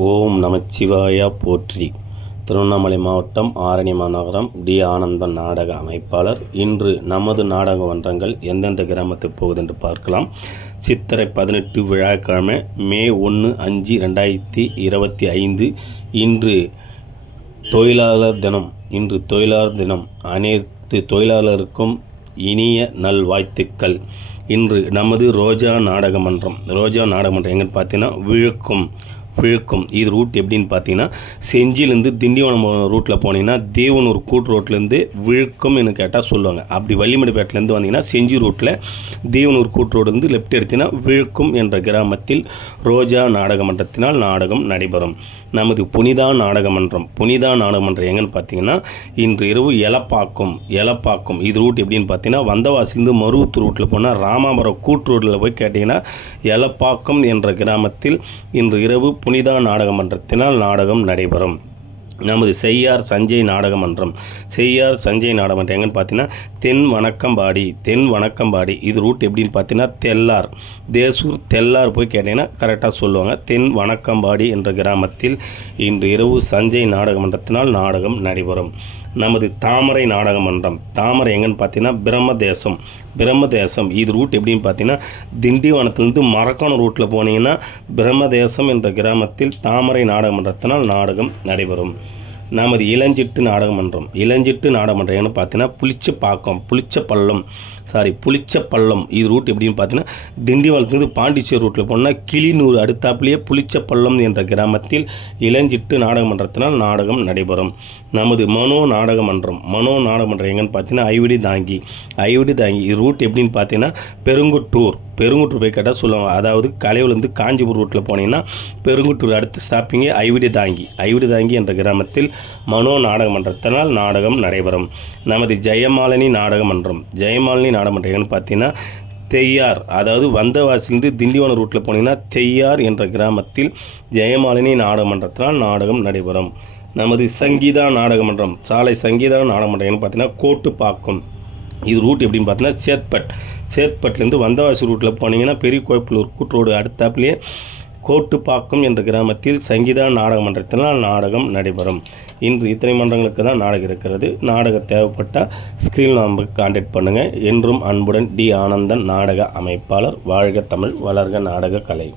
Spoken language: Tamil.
ஓம் நமச்சிவாயா போற்றி. திருவண்ணாமலை மாவட்டம் ஆரணி மாநகரம் டி ஆனந்தன் நாடக அமைப்பாளர். இன்று நமது நாடக மன்றங்கள் எந்தெந்த கிராமத்துக்கு போகுது என்று பார்க்கலாம். சித்திரை 18 விழாக்கிழமை மே 1/5/2025. இன்று தொழிலாளர் தினம். அனைத்து தொழிலாளருக்கும் இனிய நல்வாழ்த்துக்கள். இன்று நமது ரோஜா நாடக மன்றம் எங்கன்னு பார்த்தீங்கன்னா விழுக்கும். இது ரூட் எப்படின்னு பார்த்தீங்கன்னா, செஞ்சிலேருந்து திண்டிவனம் ரூட்டில் போனீங்கன்னா தேவனூர் கூட்டு ரோட்லேருந்து விழுக்கும் என்று கேட்டால் சொல்லுவாங்க. அப்படி வள்ளிமடிப்பேட்டிலேருந்து வந்தீங்கன்னா செஞ்சி ரூட்டில் தேவனூர் கூட்டு ரோடு லெஃப்ட் எடுத்தீங்கன்னா விழுக்கும் என்ற கிராமத்தில் ரோஜா நாடக மன்றத்தினால் நாடகம் நடைபெறும். நமது புனிதா நாடக மன்றம் எங்கன்னு பார்த்தீங்கன்னா, இன்று இரவு எலப்பாக்கம். இது ரூட் எப்படின்னு பார்த்தீங்கன்னா, வந்தவாசிலேருந்து மருவத்தூர் ரூட்டில் போனால் ராமாபுரம் கூட்டு ரோட்டில் போய் கேட்டிங்கன்னா எலப்பாக்கம் என்ற கிராமத்தில் இன்று இரவு புனிதா நாடக மன்றத்தினால் நாடகம் நடைபெறும். நமது செய்யார் சஞ்சய் நாடக மன்றம் எங்கன்னு பார்த்தீங்கன்னா, தென் வணக்கம்பாடி. இது ரூட் எப்படின்னு பார்த்தீங்கன்னா, தெல்லார் போய் கேட்டிங்கன்னா கரெக்டாக சொல்லுவாங்க. தென் வணக்கம்பாடி என்ற கிராமத்தில் இன்று இரவு சஞ்சய் நாடக மன்றத்தினால் நாடகம் நடைபெறும். நமது தாமரை நாடக மன்றம் எங்கன்னு பார்த்தீங்கன்னா, பிரம்மதேசம். இது ரூட் எப்படின்னு பார்த்தீங்கன்னா, திண்டிவனத்திலிருந்து மரக்காணம் ரூட்டில் போனீங்கன்னா பிரம்மதேசம் என்ற கிராமத்தில் தாமரை நாடக மன்றத்தினால் நாடகம் நடைபெறும். நமது இளஞ்சிட்டு நாடக மன்றம் எங்கன்னு பார்த்தீங்கன்னா, புளிச்சப்பள்ளம். இது ரூட் எப்படின்னு பார்த்தீங்கன்னா, திண்டிவனத்துலேருந்து பாண்டிச்சேரி ரூட்டில் போனால் கிளிநூறு அடுத்தாப்புலேயே புளிச்சப்பள்ளம் என்ற கிராமத்தில் இளஞ்சிட்டு நாடக மன்றத்தினால் நாடகம் நடைபெறும். நமது மனோ நாடக மன்றம் எங்கன்னு பார்த்தீங்கன்னா, ஐவிடி தாங்கி. இது ரூட் எப்படின்னு பார்த்தீங்கன்னா, பெருங்குட்டூர் போய் கேட்டால் சொல்லுவாங்க. அதாவது கலையூர்லேருந்து காஞ்சிபுரம் ரூட்டில் போனீங்கன்னா பெருங்குட்டூர் அடுத்த ஸ்டாப்பிங்கே ஐவிடி தாங்கி என்ற கிராமத்தில் மனோ நாடக மன்றத்தினால் நாடகம் நடைபெறும். நமது ஜெயமாலினி நாடக மன்றம் எங்கன்னு பார்த்தீங்கன்னா, தெய்யார், அதாவது வந்தவாசிலிருந்து திண்டிவனம் ரூட்டில் போனீங்கன்னா தெய்யார் என்ற கிராமத்தில் ஜெயமாலினி நாடக மன்றத்தினால் நாடகம் நடைபெறும். நமது சங்கீதா நாடக மன்றம் எங்கன்னு பார்த்தீங்கன்னா, கோட்டுப்பாக்கம். இது ரூட் எப்படின்னு பார்த்தீங்கன்னா, சேத்பட்லேருந்து வந்தவாசி ரூட்டில் போனீங்கன்னா பெரிய கோயிலூர் கூட்டு ரோடு அடுத்தாப்புலேயே கோட்டுப்பாக்கம் என்ற கிராமத்தில் சங்கீதா நாடக மன்றத்தினால் நாடகம் நடைபெறும். இன்று இத்தனை மன்றங்களுக்கு தான் நாடகம் இருக்கிறது. நாடகம் தேவைப்பட்டால் ஸ்க்ரீன் நம்பருக்கு கான்டாக்ட் பண்ணுங்கள். என்றும் அன்புடன் டி ஆனந்தன் நாடக அமைப்பாளர். வாழ்க தமிழ், வளர்க நாடக கலை.